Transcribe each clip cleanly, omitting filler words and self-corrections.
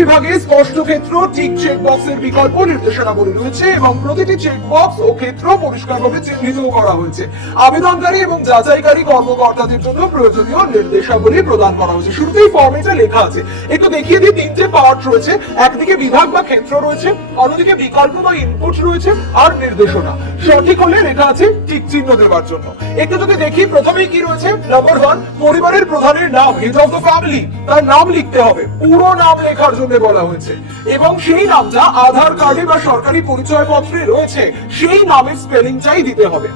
বিভাগে স্পষ্ট ক্ষেত্র, টিক চেক বক্সের বিকল্প নির্দেশনাবলী রয়েছে এবং প্রতিটি চেক বক্স ও ক্ষেত্র পরিষ্কারভাবে চিহ্নিত করা হয়েছে। আবেদনকারী এবং যাচাইকারী কর্মকর্তাদের জন্য প্রয়োজনীয় নির্দেশাবলী প্রদান করা হয়েছে। শুরুতেই ফর্মে এটা লেখা আছে, একটু দেখিয়ে দিই। তিনটে পার্ট রয়েছে, একদিকে বিভাগ বা ক্ষেত্র রয়েছে, অন্যদিকে বিকল্প বা ইনপুট রয়েছে, আর নির্দেশনা। সঠিক হলে লেখা আছে টিক চিহ্ন দেওয়ার জন্য। একটু যদি দেখি, প্রথমেই কি রয়েছে, নাম্বার 1, পরিবারের প্রধানের নাম, হেড অফ দ্য ফ্যামিলি, তার নাম লিখতে হবে, পুরো নাম লেখার জন্য বলা হয়েছে, এবং সেই নামটা আধার কার্ডে বা সরকারি পরিচয়পত্রে রয়েছে সেই নামের স্পেলিংটাই দিতে হবে।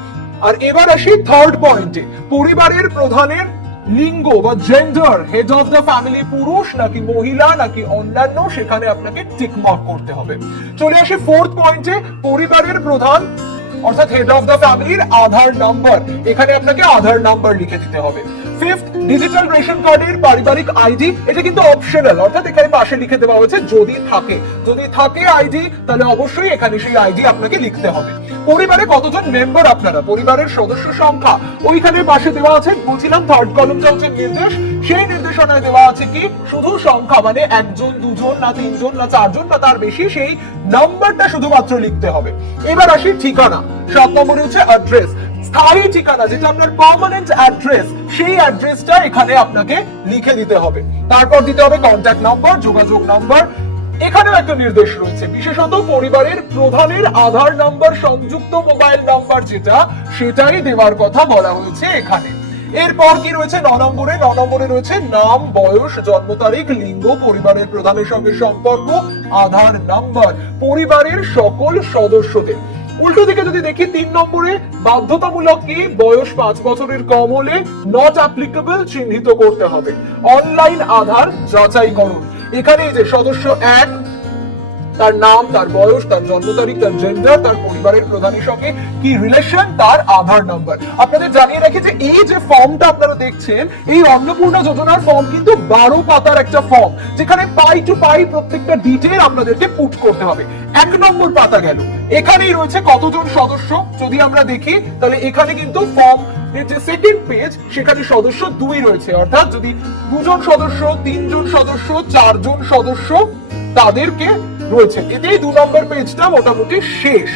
আর এবার আসি থার্ড পয়েন্টে, পরিবারের প্রধানের লিঙ্গ বা gender, head of the family পুরুষ নাকি মহিলা নাকি অন্যান্য, সেখানে আপনাকে টিক মার্ক করতে হবে। চলে আসি ফোর্থ পয়েন্টে, পরিবারের প্রধান অর্থাৎ হেড অফ দ্য ফ্যামিলির আধার নাম্বার, এখানে আপনাকে আধার নাম্বার লিখে দিতে হবে। ফিফথ, ডিজিটাল রেশন কার্ডের পারিবারিক আইডি, এটা কিন্তু অপশনাল, অর্থাৎ এখানে পাশে লিখে দেওয়া হয়েছে যদি থাকে আইডি, তাহলে অবশ্যই এখানে সেই আইডি আপনাকে লিখতে হবে। পরিবারে কতজন মেম্বার আপনারা, পরিবারের সদস্য সংখ্যা ওইখানে পাশে দেওয়া আছে। বলছিলাম থার্ড কলমটা হচ্ছে নির্দেশ, সেই নির্দেশনায় দেওয়া আছে কি শুধু সংখ্যা, মানে একজন, দুজন না তিনজন না চারজন না তার বেশি, সেই নাম্বারটা শুধুমাত্র লিখতে হবে। এবার আসি ঠিকানা, 7 নম্বরে হচ্ছে অ্যাড্রেস, স্থায়ী ঠিকানা যেটা আপনার পার্মানেন্ট অ্যাড্রেস, সেই অ্যাড্রেসটা এখানে আপনাকে লিখে দিতে হবে। তারপর দিতে হবে কন্ট্যাক্ট নাম্বার, যোগাযোগ নাম্বার। এখানেও একটা নির্দেশ রয়েছে, বিশেষত পরিবারের প্রধানের আধার নাম্বার সংযুক্ত মোবাইল নাম্বার যেটা, সেটাই দেওয়ার কথা বলা হয়েছে এখানে। এরপর কি রয়েছে 9 নম্বরে রয়েছে নাম, বয়স, জন্ম তারিখ, লিঙ্গ, পরিবারের প্রধানের সঙ্গে সম্পর্ক, আধার নাম্বার, পরিবারের সকল সদস্যদের। উল্টো দিকে যদি দেখি 3 নম্বরে, বাধ্যতামূলক কি, বয়স 5 বছরের কম হলে নট অ্যাপ্লিকেবল চিহ্নিত করতে হবে। অনলাইন আধার যাচাইকরণ, এখানে এই যে সদস্য 1, তার নাম, তার বয়স, তার জন্ম তারিখ, তার জেন্ডার, তার পরিবারের প্রধানের সঙ্গে কি রিলেশন, তার আধার নাম্বার। আপনাদের জানিয়ে রাখি যে এই যে ফর্মটা আপনারা দেখছেন, এই অন্নপূর্ণা যোজনার ফর্ম কিন্তু 12 পাতার একটা ফর্ম, যেখানে পাই টু পাই প্রত্যেকটা ডিটেইল আপনাদেরকে পুট করতে হবে। 1 নম্বর পাতা গেল, এখানেই রয়েছে কতজন সদস্য। যদি আমরা দেখি তাহলে এখানে কিন্তু ফর্ম যে সেকেন্ড পেজ, সেখানে সদস্য 2 রয়েছে, অর্থাৎ যদি 2 জন সদস্য, 3 জন সদস্য, 4 জন সদস্য তাদেরকে রয়েছে, এতেই 2 নম্বর পেজটা মোটামুটি শেষ।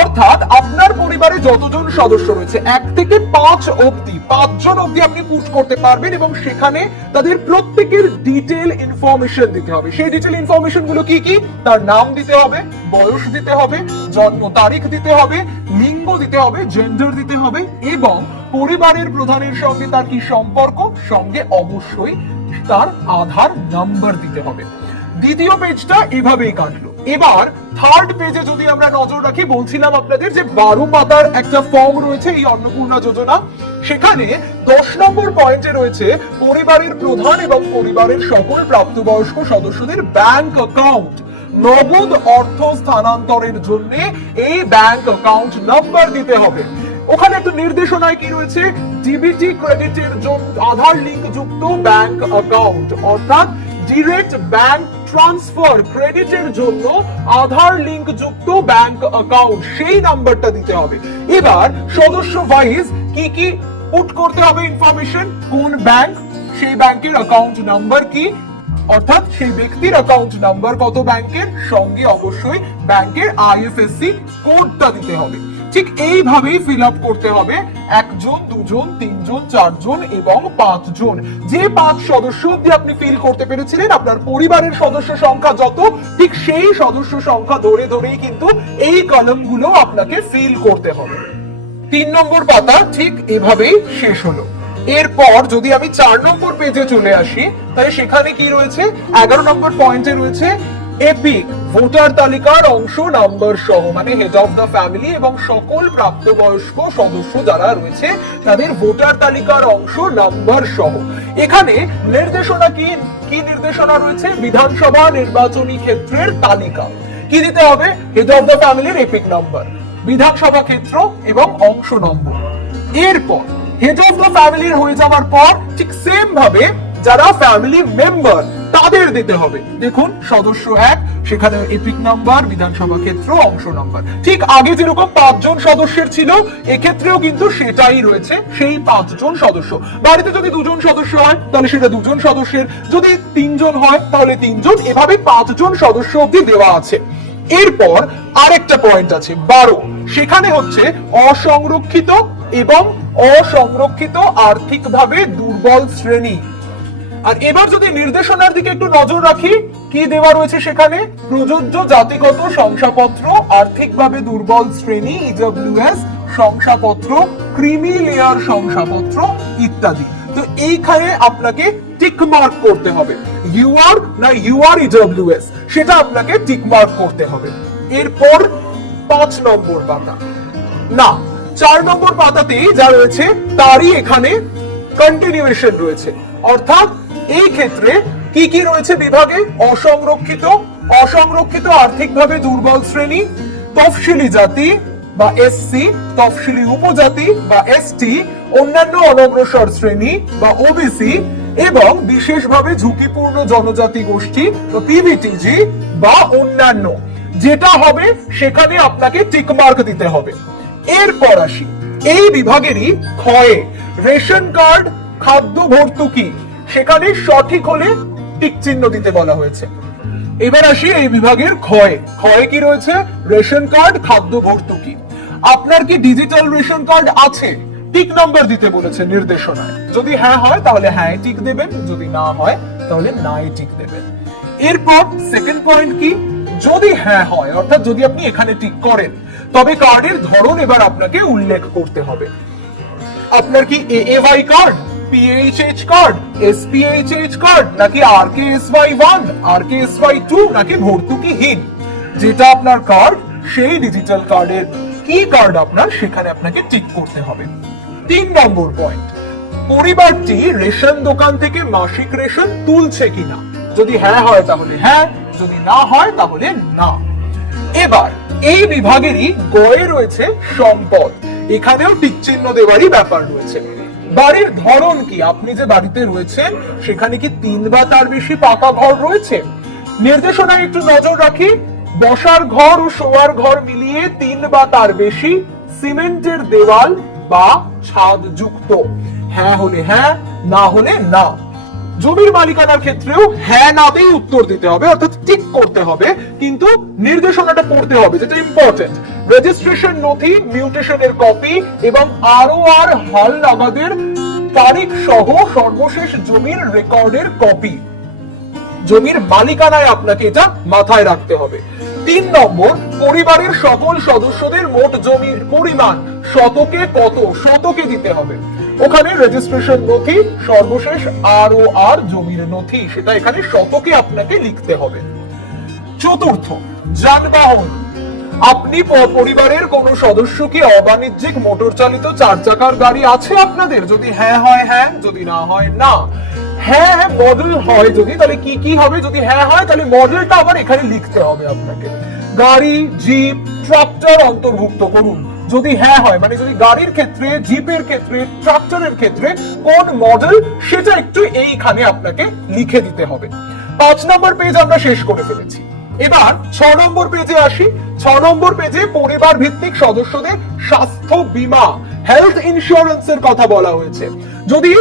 অর্থাৎ আপনার পরিবারে যতজন সদস্য রয়েছে 1 থেকে 5 অবধি, 5 জন অবধি আপনি পুট করতে পারবেন, এবং সেখানে তাদের প্রত্যেকের ডিটেইল ইনফরমেশন দিতে হবে। সেই ডিটেইল ইনফরমেশন গুলো কি কি, তার নাম দিতে হবে, বয়স দিতে হবে, জন্ম তারিখ দিতে হবে, লিঙ্গ দিতে হবে, জেন্ডার দিতে হবে, এবং পরিবারের প্রধানের সঙ্গে তার কি সম্পর্ক, সঙ্গে অবশ্যই তার আধার নাম্বার দিতে হবে। দ্বিতীয় পেজটা এভাবেই কাটলো। এবার থার্ড পেজে যদি আমরা নজর রাখি, বলছিলাম আপনাদের যে 12 পাতার একটা ফর্ম রয়েছে এই অন্নপূর্ণা যোজনা, সেখানে 10 নম্বর পয়েন্টে রয়েছে পরিবারের প্রধান এবং পরিবারের সকল প্রাপ্তবয়স্ক সদস্যদের ব্যাংক অ্যাকাউন্ট, নগদ অর্থ স্থানান্তরের জন্য এই ব্যাংক অ্যাকাউন্ট নাম্বার দিতে হবে। ওখানে একটা নির্দেশনায় কি রয়েছে, ডিবিটি ক্রেডিটের জন্য আধার লিংক যুক্ত ব্যাংক অ্যাকাউন্ট, অর্থাৎ ডিরেক্ট ব্যাংক ট্রান্সফার ক্রেডিটের জন্য আধার লিংক যুক্ত ব্যাংক অ্যাকাউন্ট, সেই নাম্বারটা দিতে হবে। এবার সদস্য ওয়াইজ কি কি পুট করতে হবে ইনফরমেশন, কোন ব্যাংক, সেই ব্যাংকের অ্যাকাউন্ট নাম্বার কি, অর্থাৎ সেই ব্যক্তির অ্যাকাউন্ট নাম্বার কত ব্যাংকের, সঙ্গে অবশ্যই ব্যাংকের আইএফএসসি কোডটা দিতে হবে। ঠিক এইভাবেই ফিল আপ করতে হবে 1 জন, 2 জন, 3 জন, 4 জন এবং 5 জন। যে 5 সদস্য অবধি আপনি ফিল করতে পেরেছিলেন, আপনার পরিবারের সদস্য সংখ্যা যত, ঠিক সেই সদস্য সংখ্যা ধরেই কিন্তু এই কলামগুলো আপনাকে ফিল করতে হবে। 3 নম্বর পাতা ঠিক এভাবেই শেষ হলো। এরপর যদি আমি 4 নম্বর পেজে চলে আসি, তাহলে সেখানে কি রয়েছে, 11 নম্বর পয়েন্টে রয়েছে এপিক ভোটার তালিকার অংশ নাম্বার সহ, মানে হেড অফ দ্য ফ্যামিলি এবং সকল প্রাপ্তবয়স্ক সদস্য যারা রয়েছে তাদের ভোটার তালিকার অংশ নাম্বার সহ। এখানে নির্দেশনা কি নির্দেশনা রয়েছে, বিধানসভা নির্বাচনী ক্ষেত্রের তালিকা কি দিতে হবে, হেড অফ দ্য ফ্যামিলির এপিক নাম্বার, বিধানসভা ক্ষেত্র এবং অংশ নম্বর। এরপর হেড অফ দ্য ফ্যামিলির হয়ে যাওয়ার পর ঠিক সেম ভাবে যারা ফ্যামিলি মেম্বার তাদের দিতে হবে। দেখুন সদস্য 1, সেখানে এপিক নাম্বার, বিধানসভা ক্ষেত্র, অংশ নাম্বার। ঠিক আগে যেরকম 5 জন সদস্যের ছিল, এক্ষেত্রেও কিন্তু সেটাই রয়েছে, সেই 5 জন সদস্য। বাড়িতে যদি 2 জন সদস্য হয় তাহলে সেটা 2 জন সদস্যের, যদি 3 জন হয় তাহলে 3 জন, এভাবে 5 জন সদস্য অবধি দেওয়া আছে। এরপর আরেকটা পয়েন্ট আছে 12, সেখানে হচ্ছে অসংরক্ষিত এবং অসংরক্ষিত আর্থিকভাবে দুর্বল শ্রেণী। আর এবার যদি নির্দেশনার দিকে একটু নজর রাখি, কি দেওয়া রয়েছে সেখানে? প্রযোজ্য জাতিগত শংসাপত্র, আর্থিকভাবে দুর্বল শ্রেণী ইডব্লিউএস শংসাপত্র, ক্রিমি লেয়ার শংসাপত্র ইত্যাদি। তো এইখানে আপনাকে টিক মার্ক করতে হবে, ইউআর না ইউআর ইডব্লিউএস, সেটা আপনাকে টিক মার্ক করতে হবে। এরপর 5 নম্বর পাতা, না 4 নম্বর পাতাতেই যা রয়েছে তারই এখানে কন্টিনিউয়েশন রয়েছে। অর্থাৎ এই ক্ষেত্রে কি কি রয়েছে বিভাগে? অসংরক্ষিত, অসংরক্ষিত আর্থিকভাবে দুর্বল শ্রেণী, তফসিলি জাতি বা এসসি, তফসিলি উপজাতি বা এসটি, অন্যান্য অনগ্রসর শ্রেণী বা ওবিসি, এবং বিশেষভাবে ঝুঁকিপূর্ণ জনজাতি গোষ্ঠী বা পিভিটিজি বা অন্যান্য। যেটা হবে সেখানে আপনাকে টিক মার্ক দিতে হবে। এরপর আসি এই বিভাগেরই ক্ষয়ে, রেশন কার্ড, খাদ্য ভর্তুকি, সেখানে সঠিক হলে টিক চিহ্ন দিতে বলা হয়েছে। এবার আসি এই বিভাগের ক্ষয়ে, ক্ষয়ে কি রয়েছে? রেশন কার্ড, খাদ্য ভর্তুকি। আপনার কি ডিজিটাল রেশন কার্ড আছে? টিক নাম্বার দিতে বলেছে নির্দেশনায়। যদি হ্যাঁ হয় তাহলে হ্যাঁ টিক দেবেন, যদি না হয় তাহলে নাই টিক দেবেন। এরপর সেকেন্ড পয়েন্ট কি? যদি হ্যাঁ হয়, অর্থাৎ যদি আপনি এখানে টিক করেন, তবে কার্ডের ধরন এবার আপনাকে উল্লেখ করতে হবে। আপনার কি AAY card, PHH card, SPHH card, নাকি আরকেএসওয়াই 1, আরকেএসওয়াই 2, নাকি ভর্তুকিহীন? যেটা আপনার কার্ড, সেই ডিজিটাল কার্ডের কি কার্ড আপনার, সেখানে আপনাকে টিক করতে হবে। 3 নম্বর পয়েন্ট, পরিবারটি রেশন দোকান থেকে মাসিক রেশন তুলছে কিনা? যদি হ্যাঁ হয় তাহলে হ্যাঁ, যদি না হয় তাহলে না। এবার এই বিভাগেরই গয়ে রয়েছে সম্পদ, এখানেও টিক চিহ্ন দেওয়ারই ব্যাপার রয়েছে। বাড়ির ধরন কি? আপনি যে বাড়িতে রয়েছেন সেখানে কি 3 বা তার বেশি পাকা ঘর রয়েছে? নির্দেশনায় একটু নজর রাখি, বসার ঘর ও শোয়ার ঘর মিলিয়ে 3 বা তার বেশি, সিমেন্টের দেওয়াল বা ছাদ যুক্ত। হ্যাঁ হলে হ্যাঁ, না হলে না। জমির মালিকানার ক্ষেত্রেও হ্যাঁ নাতেই উত্তর দিতে হবে, অর্থাৎ টিক করতে হবে, কিন্তু নির্দেশনাটা পড়তে হবে, যেটা ইম্পর্টেন্ট। রেজিস্ট্রেশন নথি, মিউটেশনের কপি এবং আরওআর হাল নাগাদের তারিখ সহ সর্বশেষ জমির রেকর্ডের কপি। জমির মালিকানায় আপনাকে এটা মাথায় রাখতে হবে। 3 নম্বর, পরিবারের সকল সদস্যদের মোট জমির পরিমাণ শতকে কত, শতকে দিতে হবে। ওখানে রেজিস্ট্রেশন নথি, সর্বশেষ আরওআর জমির নথি, সেটা এখানে শতকে আপনাকে লিখতে হবে। চতুর্থ, যানবাহন। আপনি পরিবারের কোন সদস্য কি অবাণিজ্যিক মোটর চালিত 4 চাকার গাড়ি আছে আপনাদের? যদি হ্যাঁ হয় হ্যাঁ, যদি না হয় না। হ্যাঁ মডেল হয় যদি, তাহলে কি কি হবে? যদি হ্যাঁ হয় তাহলে মডেলটা আবার এখানে লিখতে হবে আপনাকে। গাড়ি, জিপ, ট্রাক্টর অন্তর্ভুক্ত করুন। যদি হ্যাঁ হয়, মানে যদি গাড়ির ক্ষেত্রে, জিপের ক্ষেত্রে, ট্রাক্টরের ক্ষেত্রে কোন মডেল, সেটা একটু এইখানে আপনাকে লিখে দিতে হবে। 5 নম্বর পেজ আমরা শেষ করে ফেলেছি। এবার 6 নম্বর পেজে আসি। 6 নম্বর পেজে পরিবার ভিত্তিক সদস্যদের স্বাস্থ্য বীমা, হেলথ ইন্স্যুরেন্সের কথা বলা হয়েছে। যদি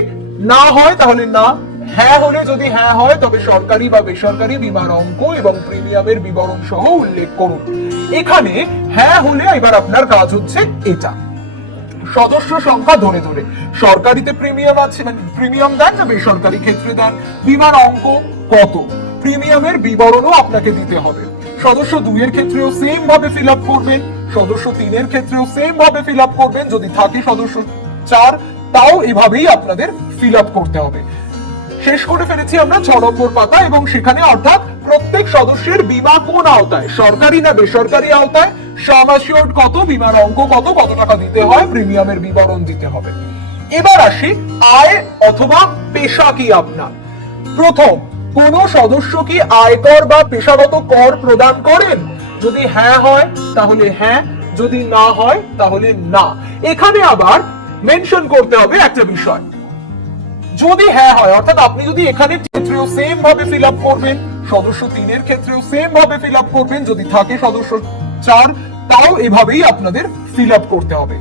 না হয় তাহলে না, হ্যাঁ হলে যদি হ্যাঁ হয় তবে সরকারি বা বেসরকারি বীমার অঙ্ক এবং প্রিমিয়ামের বিবরণ সহ উল্লেখ করুন। এখানে হ্যাঁ হলে এবার আপনার কাজ হচ্ছে এটা, সদস্য সংখ্যা ধরে ধরে, সরকারিতে প্রিমিয়াম আছে, মানে প্রিমিয়াম দেন না বেসরকারি ক্ষেত্রে দেন, বীমার অঙ্ক কত, প্রিমিয়ামের বিবরণও আপনাকে দিতে হবে। সদস্য 2 এর ক্ষেত্রেও সেম ভাবে ফিল আপ করবেন, সদস্য 3 এর ক্ষেত্রেও সেম ভাবে ফিল আপ করবেন, যদি থাকে সদস্য 4 তাও এভাবেই আপনাদের ফিল আপ করতে হবে। শেষ করে ফেলেছি আমরা 6 নম্বর পাতা, এবং সেখানে অর্থাৎ প্রত্যেক সদস্যের বীমা কোন আওতায়, সরকারি না বেসরকারি আওতায়, সাম অ্যাসিওর্ড কত, বীমার অঙ্ক কত, কত টাকা দিতে হয়, প্রিমিয়ামের বিবরণ দিতে হবে। এবার আসি আয় অথবা পেশা কি আপনার। প্রথম, কোন সদস্য কি আয়কর বা পেশাগত কর প্রদান করেন? যদি হ্যাঁ হয় তাহলে হ্যাঁ, যদি না হয় তাহলে না। এখানে আবার মেনশন করতে হবে একটা বিষয়, যদি হ্যাঁ হয়, অর্থাৎ আপনি যদি এখানে ক্ষেত্রে ক্ষেত্রেও সেম ভাবে ফিল আপ করবেন, সদস্য 3 এর ক্ষেত্রেও সেম ভাবে ফিল আপ করবেন, যদি থাকে সদস্য 4 তাও এভাবেই আপনাদের ফিল আপ করতে হবে।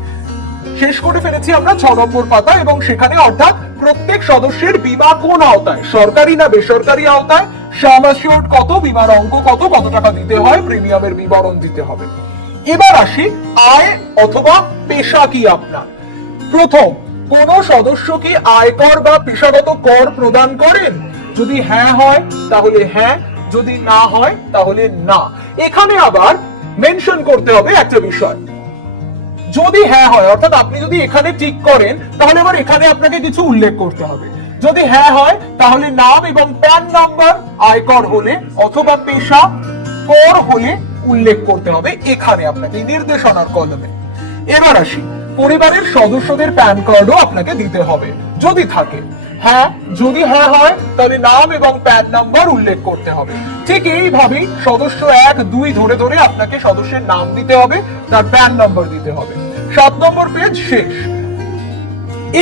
শেষ করে ফেলেছি আমরা 6 নম্বর পাতা, এবং সেখানে অর্থাৎ প্রত্যেক সদস্যের বীমা কোন আওতায়, সরকারি না বেসরকারি আওতায়, সাম অ্যাসিওর্ড কত, বীমার অঙ্ক কত, কত টাকা দিতে হয়, প্রিমিয়ামের বিবরণ দিতে হবে। এবার আসি আয় অথবা পেশা কি আপনার। প্রথম, কোন সদস্য কি আয়কর বা পেশাগত কর প্রদান করেন? যদি হ্যাঁ হয় তাহলে হ্যাঁ, যদি না হয় তাহলে না। এখানে আবার মেনশন করতে হবে একটা বিষয়, যদি হ্যাঁ হয় অর্থাৎ আপনি যদি এখানে ঠিক করেন তাহলে আবার এখানে আপনাকে কিছু উল্লেখ করতে হবে। যদি হ্যাঁ হয় তাহলে নাম এবং প্যান নাম্বার আয়কর হলে অথবা পেশা কর হলে উল্লেখ করতে হবে এখানে আপনাকে নির্দেশনার কলমে। এবার আসি, পরিবারের সদস্যদের প্যান কার্ডও আপনাকে দিতে হবে যদি থাকে। হ্যাঁ, যদি হ্যাঁ হয় তাহলে নাম এবং প্যান নাম্বার উল্লেখ করতে হবে। ঠিক এইভাবেই সদস্য 1, 2 ধরে ধরে আপনাকে সদস্যের নাম দিতে হবে, তার প্যান নাম্বার দিতে হবে। 7 নম্বর পেজ শেষ।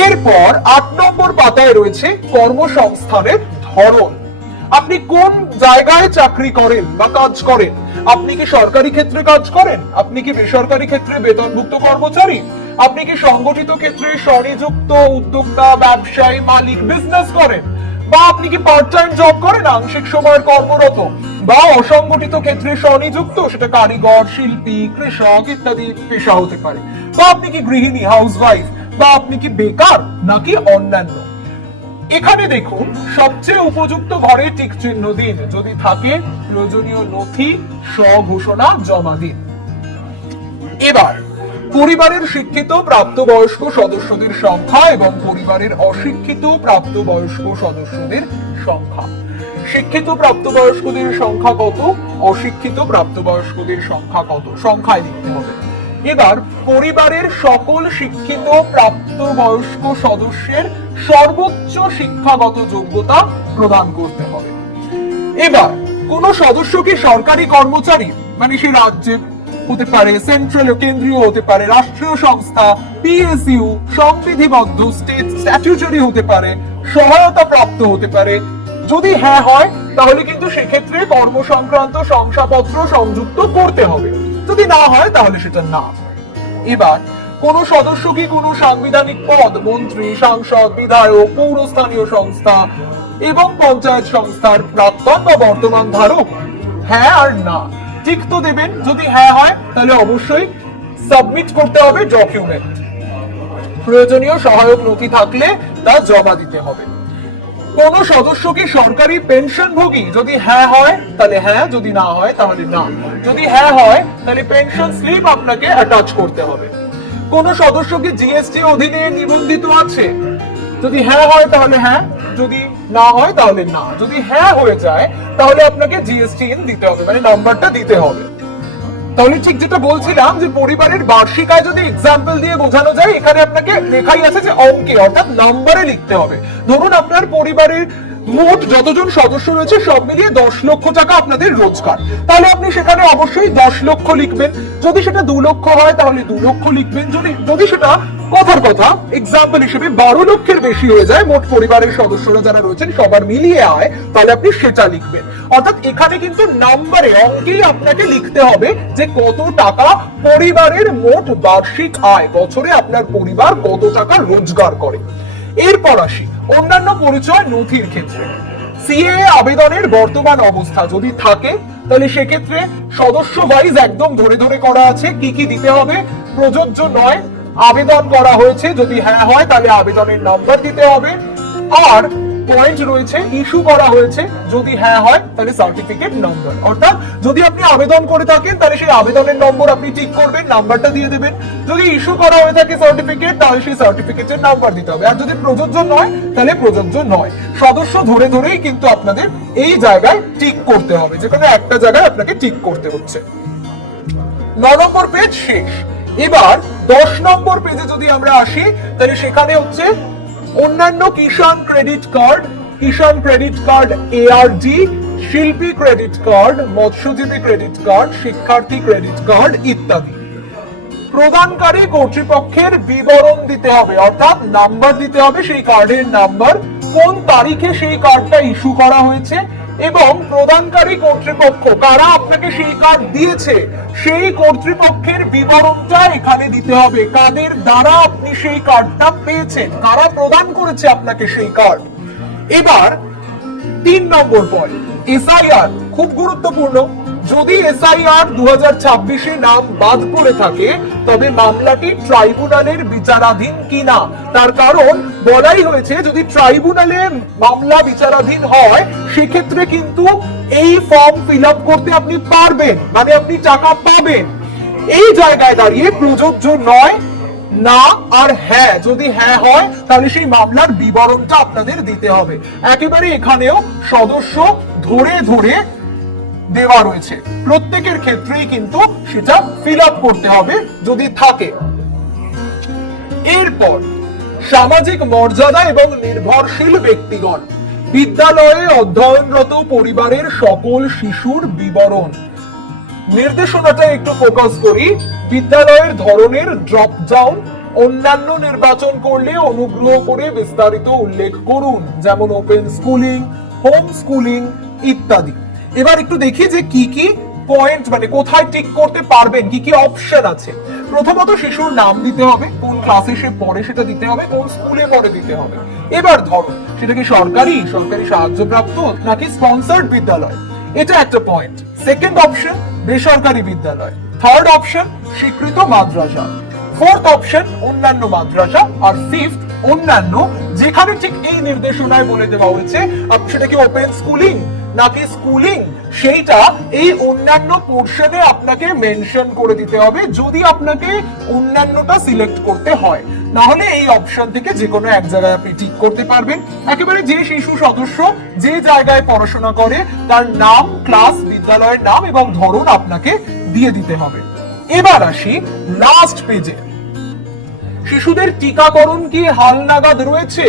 এরপর 8 নম্বর পাতায় রয়েছে কর্মসংস্থানের ধরন। আপনি কোন জায়গায় চাকরি করেন বা কাজ করেন? আপনি কি সরকারি ক্ষেত্রে কাজ করেন? আপনি কি বেসরকারি ক্ষেত্রে বেতনভুক্ত কর্মচারী? আপনি কি সংগঠিত ক্ষেত্রে স্বনিযুক্ত উদ্যোক্তা, ব্যবসায়ী, মালিক, বিজনেস করেন? বা আপনি কি পার্ট টাইম জব করেন, আংশিক সময়ের কর্মরত? বা অসংগঠিত ক্ষেত্রে স্বনিযুক্ত, সেটা কারিগর, শিল্পী, কৃষক ইত্যাদি পেশা হতে পারে। বা আপনি কি গৃহিণী, হাউসওয়াইফ? বা আপনি কি বেকার নাকি অন্যান্য? এখানে দেখুন, সবচেয়ে উপযুক্ত ঘরে টিক চিহ্ন দিন, যদি থাকে প্রয়োজনীয় নথি স্বঘোষণা জমা দিন। এবার পরিবারের শিক্ষিত প্রাপ্তবয়স্ক সদস্যদের সংখ্যা এবং পরিবারের অশিক্ষিত প্রাপ্তবয়স্ক সদস্যদের সংখ্যা। শিক্ষিত প্রাপ্তবয়স্কদের সংখ্যা কত, অশিক্ষিত প্রাপ্তবয়স্কদের সংখ্যা কত, সংখ্যায় লিখতে হবে। এবার পরিবারের সকল শিক্ষিত প্রাপ্তবয়স্ক সদস্যের সর্বোচ্চ শিক্ষাগত যোগ্যতা প্রদান করতে হবে। এবার কোন সদস্য কি সরকারি কর্মচারী, মানে সে রাজ্যের হতে পারে, সেন্ট্রাল কেন্দ্রীয় হতে পারে, রাষ্ট্রীয় সংস্থা, পিএসইউ, সংবিধিবদ্ধ স্টেট স্ট্যাটিউটরি হতে পারে, সহায়তা প্রাপ্ত হতে পারে? যদি হ্যাঁ হয় তাহলে কিন্তু সেক্ষেত্রে কর্মসংক্রান্ত শংসাপত্র সংযুক্ত করতে হবে, যদি না হয় তাহলে সেটা না। এবার কোন সদস্য কি কোন সাংবিধানিক পদ, মন্ত্রী, সাংসদ, বিধায়ক, পৌরস্থানীয় সংস্থা এবং পঞ্চায়েত সংস্থার প্রাক্তন বা বর্তমান ধারক? হ্যাঁ আর না, ঠিক তো দেবেন। যদি হ্যাঁ হয় তাহলে অবশ্যই সাবমিট করতে হবে ডকুমেন্ট, প্রয়োজনীয় সহায়ক নথি থাকলে তা জমা দিতে হবে। কোন সদস্য কি সরকারি পেনশনভোগী? যদি হ্যাঁ হয় তাহলে হ্যাঁ, যদি না হয় তাহলে না। যদি হ্যাঁ হয় তাহলে পেনশন স্লিপ আপনাকে অ্যাটাচ করতে হবে। কোন সদস্য কি জিএসটি অধীনে নিবন্ধিত আছে? যদি হ্যাঁ হয় তাহলে হ্যাঁ, যদি না হয় তাহলে না। যদি হ্যাঁ হয়ে যায় তাহলে আপনাকে জিএসটি দিতে হবে, মানে নাম্বারটা দিতে হবে। তাহলে ঠিক যেটা বলছিলাম যে পরিবারের বার্ষিক আয় যদি এক্সাম্পল দিয়ে বোঝানো যায়, এখানে আপনাকে লেখাই আছে যে অঙ্কে অর্থাৎ নাম্বারে লিখতে হবে। ধরুন আপনার পরিবারের মোট যতজন সদস্য রয়েছে সব মিলিয়ে 10 লক্ষ টাকা আপনাদের রোজগার, তাহলে আপনি সেখানে অবশ্যই 10 লক্ষ লিখবেন। যদি সেটা 2 লক্ষ হয় তাহলে 2 লক্ষ লিখবেন। যদি সেটা কথার কথা এক্সাম্পল হিসেবে 12 লক্ষের বেশি হয়ে যায় মোট পরিবারের সদস্যরা যারা রয়েছেন সবার মিলিয়ে আয়, তাহলে আপনি সেটা লিখবেন। অর্থাৎ এখানে কিন্তু নাম্বারে অঙ্কেই আপনাকে লিখতে হবে যে কত টাকা পরিবারের মোট বার্ষিক আয়, বছরে আপনার পরিবার কত টাকা রোজগার করে। এরপর আসি অন্যান্য পরিচয় নথির ক্ষেত্রে। সিএ আবেদনের বর্তমান অবস্থা যদি থাকে তাহলে সেক্ষেত্রে সদস্য ওয়াইজ একদম ধরে ধরে করা আছে কি কি দিতে হবে। প্রযোজ্য নয়, আবেদন করা হয়েছে, যদি হ্যাঁ হয় তাহলে আবেদনের নাম্বার দিতে হবে। আর পয়েন্ট রয়েছে ইস্যু করা হয়েছে, যদি হ্যাঁ হয় তাহলে সার্টিফিকেট নাম্বার। অর্থাৎ যদি আপনি আবেদন করে থাকেন তাহলে সেই আবেদনের নম্বর আপনি ঠিক করবেন, নাম্বারটা দিয়ে দেবেন। যদি ইস্যু করা হয়ে থাকে সার্টিফিকেট তাহলে সেই সার্টিফিকেটের নাম্বার দিতে হবে। আর যদি প্রযোজ্য নয় তাহলে প্রযোজ্য নয়। সদস্য ধরে ধরেই কিন্তু আপনাদের এই জায়গায় ঠিক করতে হবে, যেখানে একটা জায়গায় আপনাকে ঠিক করতে হচ্ছে। 9 নম্বর পেজ শেষ। এবার 10 নম্বর পেজে যদি আমরা আসি তাহলে সেখানে হচ্ছে অন্যান্য কিষাণ ক্রেডিট কার্ড, কিষাণ ক্রেডিট কার্ড এআরডি, শিল্পী ক্রেডিট কার্ড, মৎস্যজীবী ক্রেডিট কার্ড, শিক্ষার্থী ক্রেডিট কার্ড ইত্যাদি। প্রদানকারী কর্তৃপক্ষের বিবরণ দিতে হবে, অর্থাৎ নাম্বার দিতে হবে, সেই কার্ডের নাম্বার কোন তারিখে সেই কার্ডটা ইস্যু করা হয়েছে এবং প্রদানকারী কর্তৃপক্ষ কারা আপনাকে সেই কার্ড দিয়েছে সেই কর্তৃপক্ষের বিবরণটা এখানে দিতে হবে। কাদের দ্বারা আপনি সেই কার্ডটা পেয়েছেন, কারা প্রদান করেছে আপনাকে সেই কার্ড। এবার 3 নম্বর পয়েন্ট, এসআইআর খুব গুরুত্বপূর্ণ। যদি এসআইআর 2026-এ নাম বাদ পড়ে থাকে তবে মামলাটি ট্রাইব্যুনালের বিচারাধীন কিনা, তার কারণ বলাই হয়েছে যদি ট্রাইব্যুনালে মামলা বিচারাধীন হয় সেক্ষেত্রে কিন্তু এই ফর্ম ফিল আপ করতে আপনি পারবেন, মানে আপনি টাকা পাবেন। এই জায়গায় দাঁড়িয়ে প্রযোজ্য নয় না আর হ্যাঁ, যদি হ্যাঁ হয় তাহলে সেই মামলার বিবরণটা আপনাদের দিতে হবে। একেবারে এখানেও সদস্য ধরে ধরে দেওয়া রয়েছে, প্রত্যেকের ক্ষেত্রেই কিন্তু সেটা ফিল আপ করতে হবে যদি থাকে। এরপর সামাজিক মর্যাদা এবং নির্ভরশীল ব্যক্তিগণ, বিদ্যালয়ে অধ্যয়নরত পরিবারের সকল শিশুর বিবরণ। নির্দেশনাটা একটু ফোকাস করি। বিদ্যালয়ের ধরনের ড্রপ ডাউন, অন্যান্য নির্বাচন করলে অনুগ্রহ করে বিস্তারিত উল্লেখ করুন, যেমন ওপেন স্কুলিং, হোম স্কুলিং ইত্যাদি। এবার একটু দেখি যে কি কি পয়েন্ট, মানে কোথায় টিক করতে পারবেন, কি কি অপশন আছে। প্রথমত শিশুর নাম দিতে হবে, কোন ক্লাসে সে পড়ে সেটা দিতে হবে, কোন স্কুলে পড়ে দিতে হবে। এবার ধরো সেটা কি সরকারি সাহায্যপ্রাপ্ত নাকি স্পন্সর্ড বিদ্যালয়, এটা একটা পয়েন্ট। সেকেন্ড অপশন বেসরকারি বিদ্যালয়, থার্ড অপশন স্বীকৃত মাদ্রাসা, ফোর্থ অপশন অন্যান্য মাদ্রাসা, আর ফিফথ অন্যান্য, যেখানে ঠিক এই নির্দেশনায় বলে দেওয়া হয়েছে সেটা কি ওপেন স্কুলিং নাকি স্কুলিং সেইটা এই অন্যান্য পোর্শনে আপনাকে মেনশন করে দিতে হবে যদি আপনাকে অন্যান্যটা সিলেক্ট করতে হয়। না হলে এই অপশন থেকে যে কোনো এক জায়গায় আপনি ঠিক করতে পারবেন। একেবারে যে শিশু সদস্য যে জায়গায় পড়াশোনা করে তার নাম, ক্লাস, বিদ্যালয়ের নাম এবং ধরন আপনাকে দিয়ে দিতে হবে। এবার আসি লাস্ট পেজে, শিশুদের টিকাকরণ কি হালনাগাদ রয়েছে?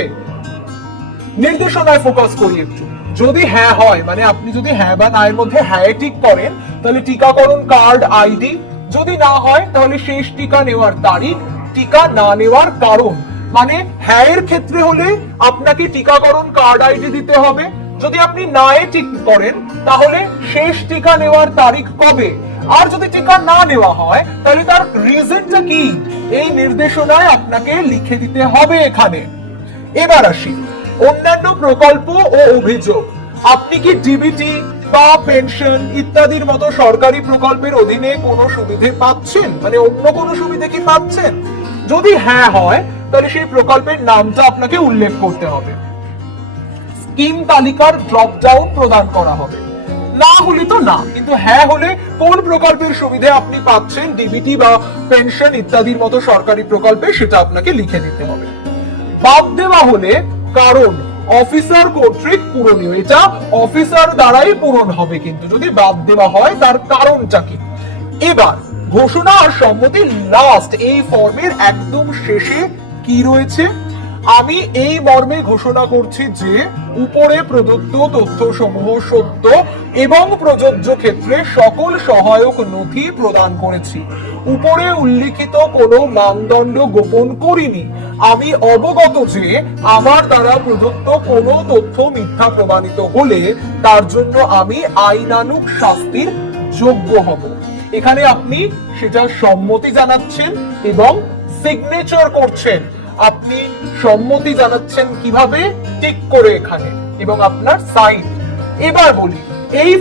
নির্দেশনায় ফোকাস করি একটু। যদি হ্যাঁ হয়, মানে আপনি যদি হ্যাঁ বা না এর মধ্যে হ্যাঁ টিক করেন তাহলে টিকাকরণ কার্ড আইডি, যদি না হয় তাহলে শেষ টিকা নেওয়ার তারিখ, টিকা না নেওয়ার কারণ। মানে হ্যাঁ এর ক্ষেত্রে হলে আপনাকে টিকাকরণ কার্ড আইডি দিতে হবে, যদি আপনি না এ টিক করেন তাহলে শেষ টিকা নেওয়ার তারিখ কবে, আর যদি টিকা না নেওয়া হয় তাহলে তার রিজনটা কি এই নির্দেশনায় আপনাকে লিখে দিতে হবে এখানে। এবার আসি অন্যান্য প্রকল্প ও অভিযোগ। আপনি কি ডিবিটি বা পেনশন ইত্যাদির মতো সরকারি প্রকল্পের অধীনে কোনো সুবিধে পাচ্ছেন, মানে অন্য কোনো সুবিধা কি পাচ্ছেন? যদি হ্যাঁ হয় তাহলে সেই প্রকল্পের নামটা আপনাকে উল্লেখ করতে হবে, স্কিম তালিকার ড্রপ ডাউন প্রদান করা হবে। না হলে তো না, কিন্তু হ্যাঁ হলে কোন প্রকল্পের সুবিধা আপনি পাচ্ছেন ডিবিটি বা পেনশন ইত্যাদির মতো সরকারি প্রকল্পে সেটা আপনাকে লিখে দিতে হবে। বাদ দেওয়া হলে কারণ অফিসার কর্তৃক পূরণীয়, এটা অফিসার দ্বারাই পূরণ হবে কিন্তু যদি বাদ দেওয়া হয় তার কারণটা কি। এবার ঘোষণা আর সম্মতি লাস্ট, এই ফর্মের একদম শেষে কি রয়েছে, আমি এই মর্মে ঘোষণা করছি যে উপরে প্রদত্ত তথ্যসমূহ সত্য এবং প্রযোজ্য ক্ষেত্রে সকল সহায়ক নথি প্রদান করেছি। উপরে উল্লিখিত কোনো মানদণ্ড গোপন করিনি। আমি অবগত যে আমার দ্বারা প্রদত্ত কোনো তথ্য মিথ্যা প্রমাণিত হলে তার জন্য আমি আইনানুগ শাস্তির যোগ্য হব। এখানে আপনি সেটা সম্মতি জানাচ্ছেন এবং সিগনেচার করছেন। আপনি সম্মতি জানাচ্ছেন কিভাবে, টিক করে এখানে, এবং আপনার সাইন। এবার বলি এই